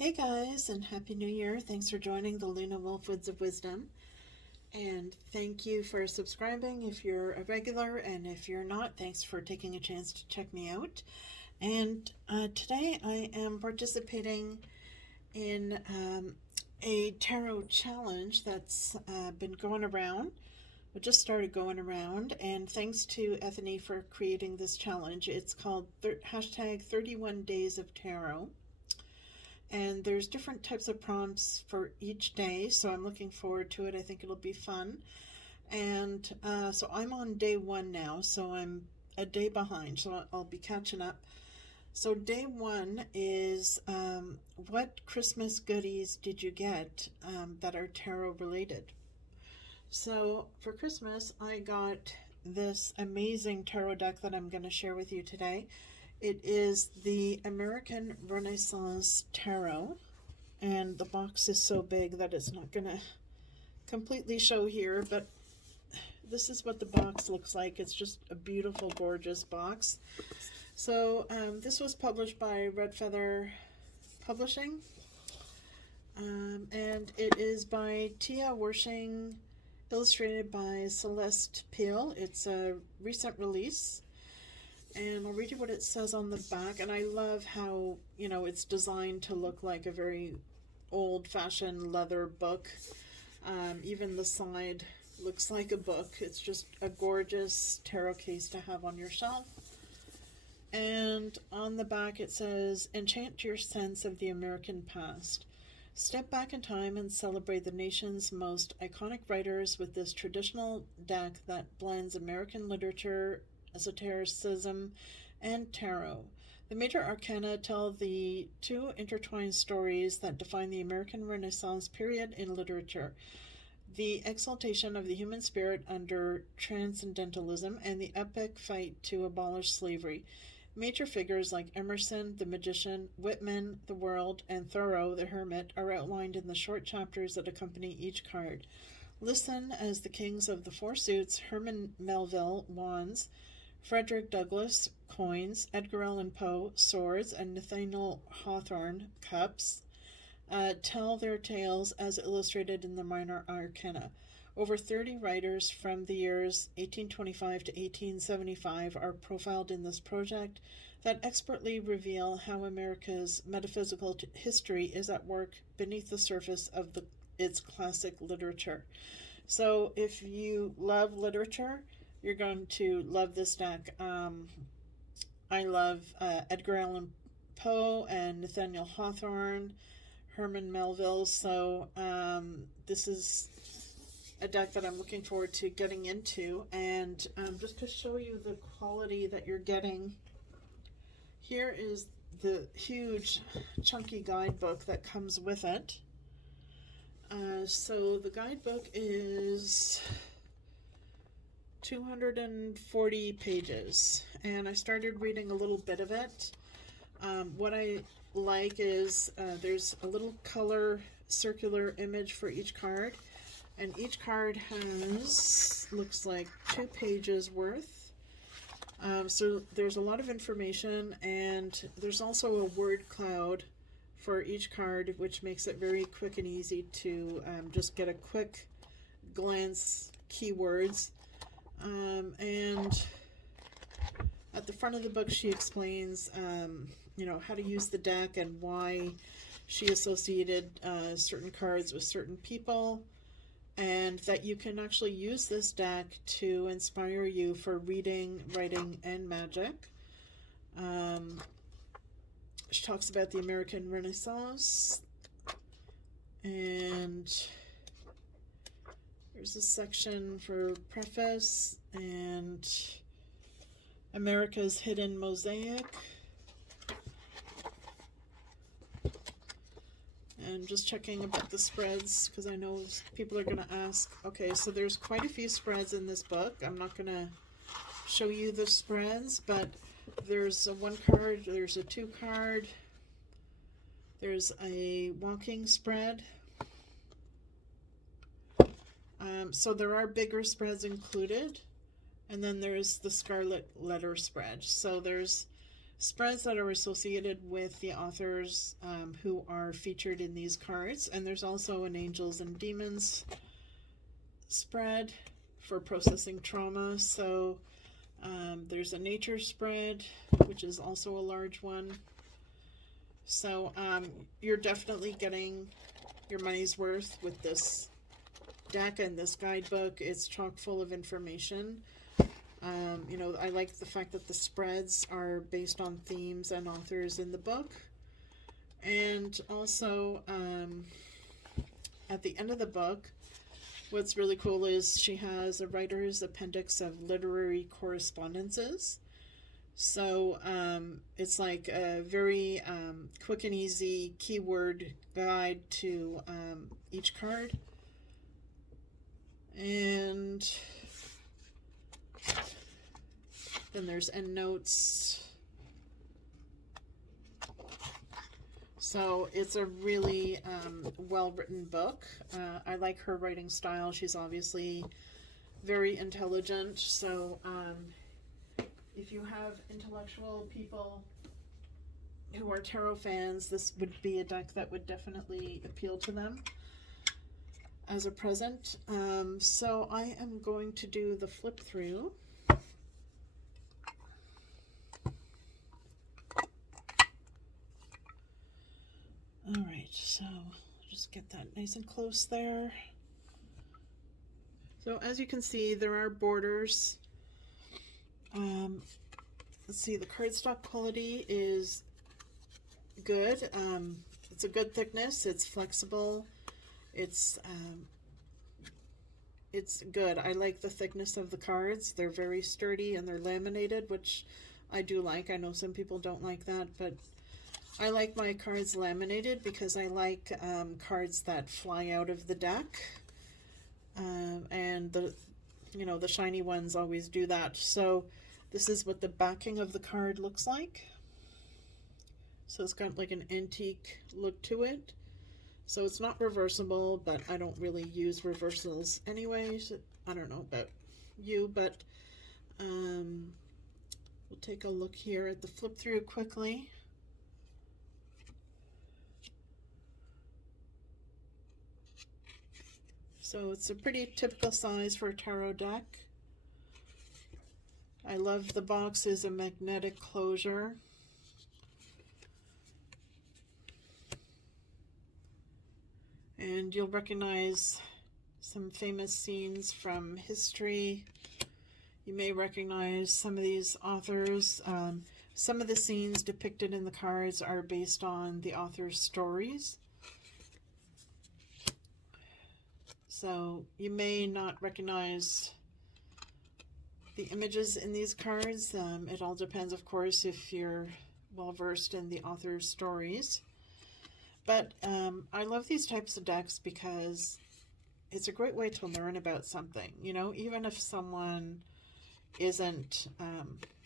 Hey guys, and Happy New Year. Thanks for joining the Luna Wolf Woods of Wisdom. And thank you for subscribing if you're a regular, and if you're not, thanks for taking a chance to check me out. And today I am participating in a tarot challenge that's been going around. It just started going around, and thanks to Ethony for creating this challenge. It's called hashtag 31 Days of Tarot. And there's different types of prompts for each day, so I'm looking forward to it. I think it'll be fun. And so I'm on day one now, so I'm a day behind, so I'll be catching up. So day one is what Christmas goodies did you get that are tarot related? So for Christmas, I got this amazing tarot deck that I'm going to share with you today. It is the American Renaissance Tarot, and the box is so big that it's not going to completely show here, but this is what the box looks like. It's just a beautiful, gorgeous box. So this was published by Red Feather Publishing, and it is by Tia Wershing, illustrated by Celeste Peel. It's a recent release. And I'll read you what it says on the back. And I love how, it's designed to look like a very old-fashioned leather book. Even the side looks like a book. It's just a gorgeous tarot case to have on your shelf. And on the back it says, enchant your sense of the American past. Step back in time and celebrate the nation's most iconic writers with this traditional deck that blends American literature, esotericism, and tarot. The major arcana tell the two intertwined stories that define the American Renaissance period in literature: the exaltation of the human spirit under transcendentalism and the epic fight to abolish slavery. Major figures like Emerson, the Magician, Whitman, the World, and Thoreau, the Hermit, are outlined in the short chapters that accompany each card. Listen as the kings of the four suits, Herman Melville, wands, Frederick Douglass, coins, Edgar Allan Poe, swords, and Nathaniel Hawthorne, cups, tell their tales as illustrated in the minor arcana. Over 30 writers from the years 1825 to 1875 are profiled in this project that expertly reveal how America's metaphysical history is at work beneath the surface of its classic literature. So if you love literature, you're going to love this deck. I love Edgar Allan Poe and Nathaniel Hawthorne, Herman Melville, so this is a deck that I'm looking forward to getting into. And just to show you the quality that you're getting, here is the huge chunky guidebook that comes with it. So the guidebook is 240 pages, and I started reading a little bit of it. What I like is there's a little color circular image for each card, and each card has, looks like, 2 pages worth. So there's a lot of information, and there's also a word cloud for each card, which makes it very quick and easy to just get a quick glance keywords. And at the front of the book she explains how to use the deck and why she associated certain cards with certain people, and that you can actually use this deck to inspire you for reading, writing, and magic. She talks about the American Renaissance, and there's a section for preface and America's Hidden Mosaic. And just checking about the spreads, because I know people are going to ask. Okay, so there's quite a few spreads in this book. I'm not going to show you the spreads, but there's a 1 card, there's a 2 card, there's a walking spread. So there are bigger spreads included, and then there's the Scarlet Letter spread. So there's spreads that are associated with the authors who are featured in these cards. And there's also an Angels and Demons spread for processing trauma. So there's a nature spread, which is also a large one. So you're definitely getting your money's worth with this deck and this guidebook. It's chock full of information. You know, I like the fact that the spreads are based on themes and authors in the book. And also, at the end of the book, what's really cool is she has a writer's appendix of literary correspondences. So it's like a very quick and easy keyword guide to each card. And then there's endnotes. So it's a really well-written book. I like her writing style. She's obviously very intelligent. So if you have intellectual people who are tarot fans, this would be a deck that would definitely appeal to them as a present. So I am going to do the flip through. All right, so just get that nice and close there. So as you can see, there are borders. Let's see, the cardstock quality is good. It's a good thickness. It's flexible. It's good. I like the thickness of the cards. They're very sturdy and they're laminated, which I do like. I know some people don't like that, but I like my cards laminated because I like cards that fly out of the deck, and the shiny ones always do that. So this is what the backing of the card looks like. So it's got like an antique look to it. So it's not reversible, but I don't really use reversals anyways. I don't know about you, but we'll take a look here at the flip through quickly. So it's a pretty typical size for a tarot deck. I love the box is a magnetic closure. And you'll recognize some famous scenes from history. You may recognize some of these authors. Some of the scenes depicted in the cards are based on the author's stories. So you may not recognize the images in these cards. It all depends, of course, if you're well versed in the author's stories. But I love these types of decks because it's a great way to learn about something. You know, even if someone isn't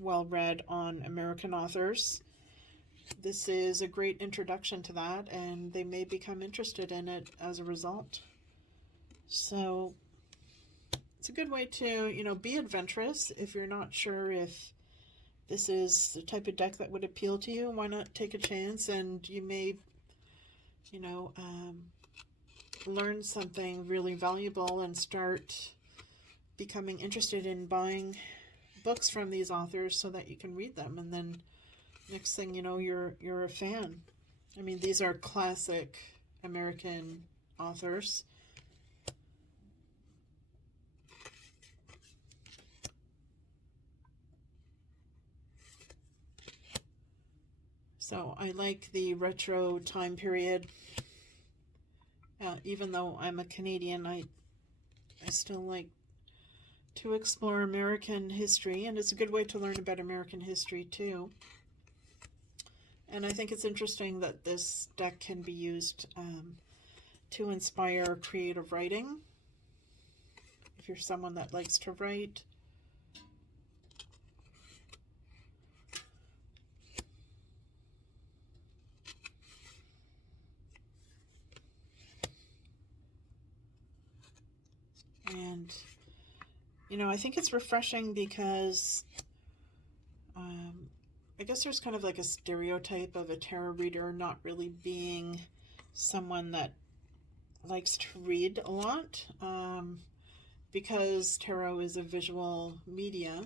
well read on American authors, this is a great introduction to that, and they may become interested in it as a result. So it's a good way to, be adventurous. If you're not sure if this is the type of deck that would appeal to you, why not take a chance, and you may, learn something really valuable and start becoming interested in buying books from these authors so that you can read them, and then next thing you know, you're a fan. I mean, these are classic American authors. So I like the retro time period. Even though I'm a Canadian, I still like to explore American history, and it's a good way to learn about American history too. And I think it's interesting that this deck can be used to inspire creative writing. If you're someone that likes to write. And, I think it's refreshing because I guess there's kind of like a stereotype of a tarot reader not really being someone that likes to read a lot, because tarot is a visual media.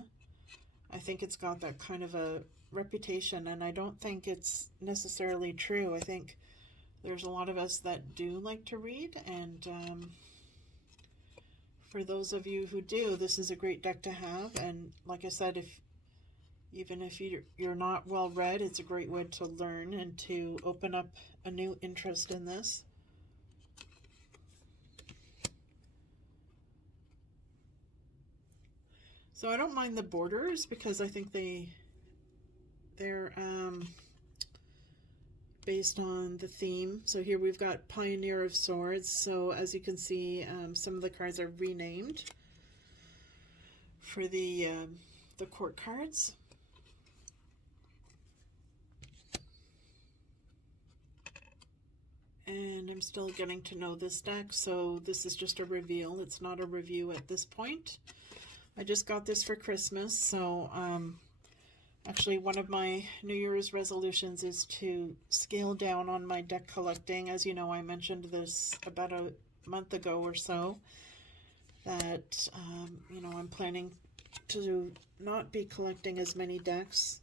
I think it's got that kind of a reputation, and I don't think it's necessarily true. I think there's a lot of us that do like to read, and for those of you who do, this is a great deck to have. And like I said, even if you're not well read, it's a great way to learn and to open up a new interest in this. So I don't mind the borders because I think they're based on the theme. So here we've got Pioneer of Swords. So as you can see, some of the cards are renamed for the court cards. And I'm still getting to know this deck, so this is just a reveal. It's not a review at this point. I just got this for Christmas, so actually one of my New Year's resolutions is to scale down on my deck collecting. As you know, I mentioned this about a month ago or so, that you know, I'm planning to not be collecting as many decks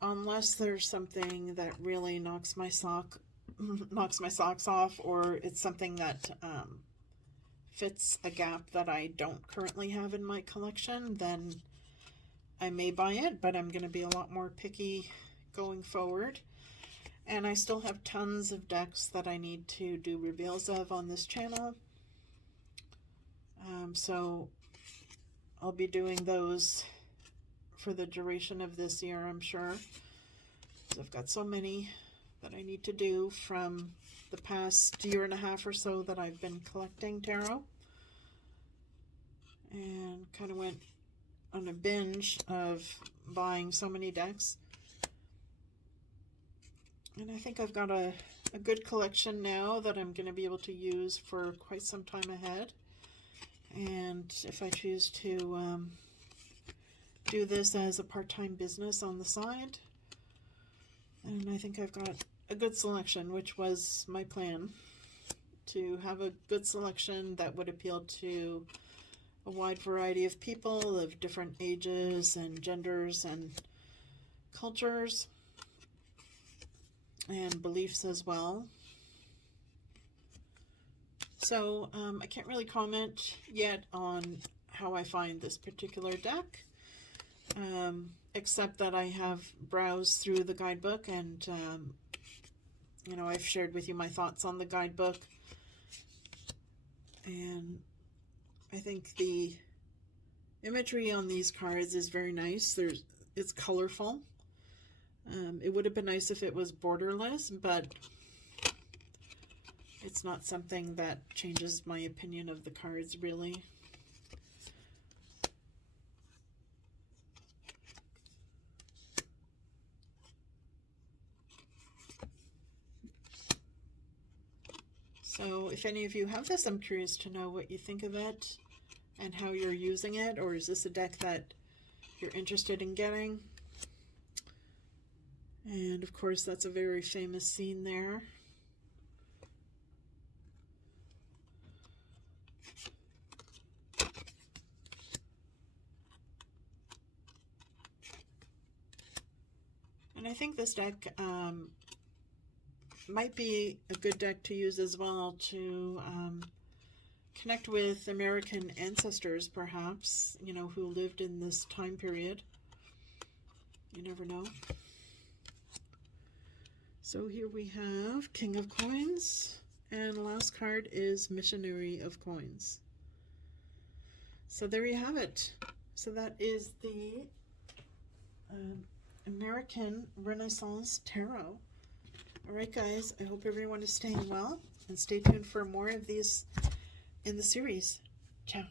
unless there's something that really knocks my socks off, or it's something that fits a gap that I don't currently have in my collection. Then I may buy it, but I'm going to be a lot more picky going forward. And I still have tons of decks that I need to do reveals of on this channel. So I'll be doing those for the duration of this year, I'm sure. So I've got so many that I need to do from the past year and a half or so that I've been collecting tarot. And kind of went on a binge of buying so many decks. And I think I've got a good collection now that I'm going to be able to use for quite some time ahead. And if I choose to do this as a part-time business on the side, and I think I've got a good selection, which was my plan, to have a good selection that would appeal to a wide variety of people of different ages and genders and cultures and beliefs as well. So I can't really comment yet on how I find this particular deck, except that I have browsed through the guidebook, and you know, I've shared with you my thoughts on the guidebook, and I think the imagery on these cards is very nice. It's colorful. It would have been nice if it was borderless, but it's not something that changes my opinion of the cards, really. So if any of you have this, I'm curious to know what you think of it and how you're using it, or is this a deck that you're interested in getting? And of course, that's a very famous scene there. And I think this deck might be a good deck to use as well to connect with American ancestors, perhaps, you know, who lived in this time period. You never know. So here we have King of Coins, and the last card is Missionary of Coins. So there you have it. So that is the American Renaissance Tarot. All right, guys, I hope everyone is staying well, and stay tuned for more of these in the series. Ciao.